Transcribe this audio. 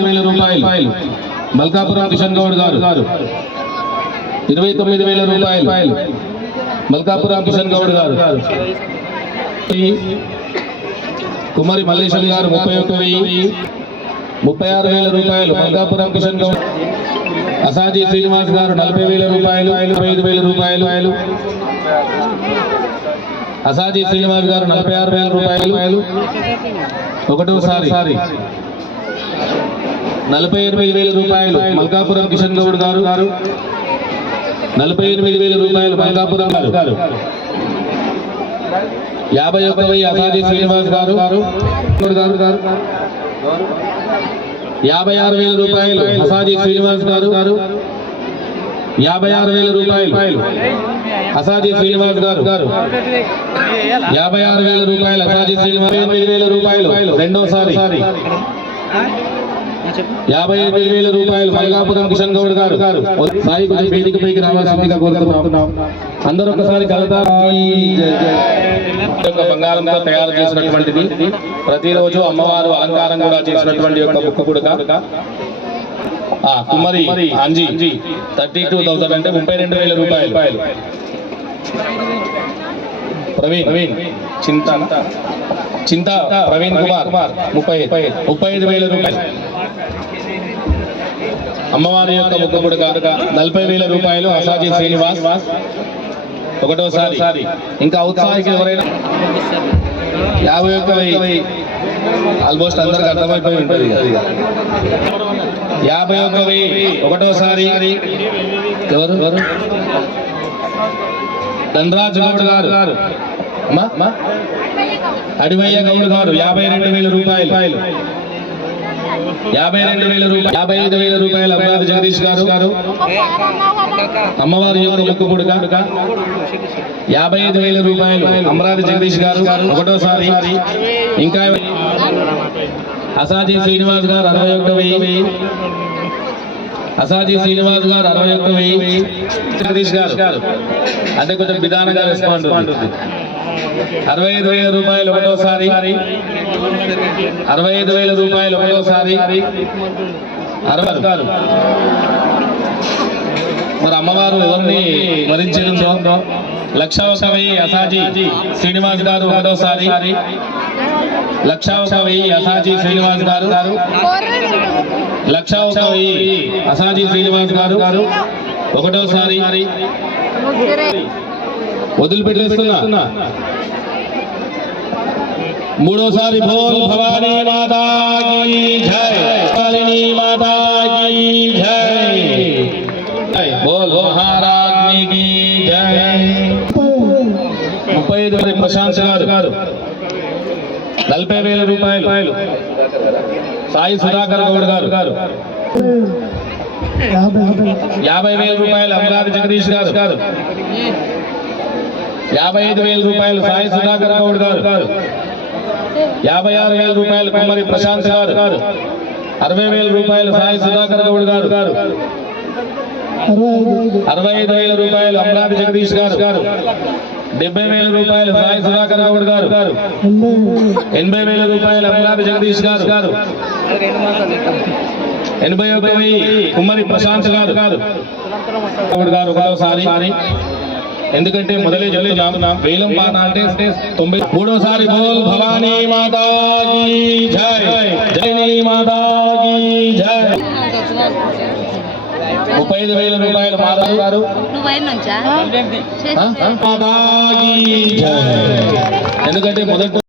రూపాయలు మల్కాపురం కిషన్ గౌడ్ గారు 29,000 రూపాయలు మల్కాపురం కిషన్ గౌడ్ గారు కుమారి మల్లేశం గారు 36,000 రూపాయలు మల్కాపురం కిషన్ గౌడ్ అసాజీ శ్రీనివాస్ గారు 40,000 రూపాయలు 25,000 రూపాయలు అసాజీ శ్రీనివాస్ గారు 46,000 రూపాయలు ఒకటోసారి 48,000 రూపాయలు మల్కాపురం కిషన్ గౌడ్ గారు 48,000 రూపాయలు మల్కాపురం గారు 51,000 అసాజీ శ్రీనివాస్ గారు 56,000 రూపాయలు అసాజీ శ్రీనివాస్ గారు 56,000 రూపాయలు అసాజీ శ్రీనివాస్ గారు 56,000 రూపాయలు అసాజీ శ్రీనివాస్ 8,000 రూపాయలు రెండోసారి 58,000 రూపాయలు మల్కాపురం కిషన్ గౌడ్ గారు సాయి కొంచెం వేదికపైకి రావాల్సిందిగా కోరుతున్నాం. అందరూ ఒకసారి కలతా బంగారంతో తయారు చేసినటువంటిది ప్రతిరోజు అమ్మవారు అలంకారం కూడా చేసినటువంటి యొక్క ముక్కు పుడక కుమ్మరి అంజి 32,000 అంటే 32,000 రూపాయలు. ప్రవీణ్ చింత ప్రవీణ్ కుమార్ 35,000 రూపాయలు. అమ్మవారి యొక్క ముక్కు పుడక 40,000 రూపాయలు అసాజీ శ్రీనివాస్ ఒకటోసారి. ఇంకా ఉత్సాహికి ఎవరైనా 51,000 ఆల్మోస్ట్ అందరికి అర్థమైపోయి ఉంటుంది. 51,000 ఒకటోసారి ఎవరు ధనరాజ్ గౌడ్ గారు అడివయ్య గౌడ్ గారు 52,000 రూపాయలు 55,000 రూపాయలు అమరావతి జగదీష్ గారు అమ్మవారి యొక్క ముక్కు పుడక 55,000 రూపాయలు అమరావతి జగదీష్ గారు ఒకటోసారి. ఇంకా అసాజీ శ్రీనివాస్ గారు 61,000 అసాజీ శ్రీనివాస్ గారు 61,000 జగదీష్ గారు అంటే కొంచెం విధానంగా రెస్పాండ్ ఉంటుంది. 65,000 రూపాయలు ఒకటోసారి 65,000 రూపాయలు ఒకటోసారి 60 మరి అమ్మవారు ఎవరిని వరించడం 1,01,000 అసాజీ శ్రీనివాస్ గారు ఒకటోసారి 1,01,000 అసాజీ శ్రీనివాస్ గారు 1,01,000 అసాజీ శ్రీనివాస్ గారు ఒకటోసారి వదిలిపెట్టేస్తున్నా. మూడోసారి బోల్ భవానీ మాతా కీ జై కాళినీ మాతా కీ జై బోల్ మహారాజ్ని కీ జై. 35,000 ప్రశాంత్ గారు 40,000 రూపాయలు సాయి సుధాకర్ గౌడ్ గారు 50,000 రూపాయలు అమరావతి జగదీష్ గారు 55,000 రూపాయలు సాయి సుధాకర్ గౌడ్ గారు 56,000 రూపాయలు కుమ్మరి ప్రశాంత్ గారు 60,000 రూపాయలు సాయి సుధాకర్ గౌడ్ గారు 65,000 రూపాయలు అమరావతి జగదీష్ గారు 70,000 రూపాయలు సాయి సుధాకర్ గౌడ్ గారు 80,000 రూపాయలు అమరావతి జగదీష్ గారు 81,000 కుమ్మరి ప్రశాంత్ గారు గౌడ్ గారు ఒకటోసారి. ఎందుకంటే మొదలే చెప్తున్నాం వేలం పాన అంటే 90. మూడోసారి బోల్ భవానీ మాతా కీ జై జైనీ మాతా కీ జై 35,000 రూపాయలు మాధవ్ గారు మాతా కీ జై. ఎందుకంటే మొదటి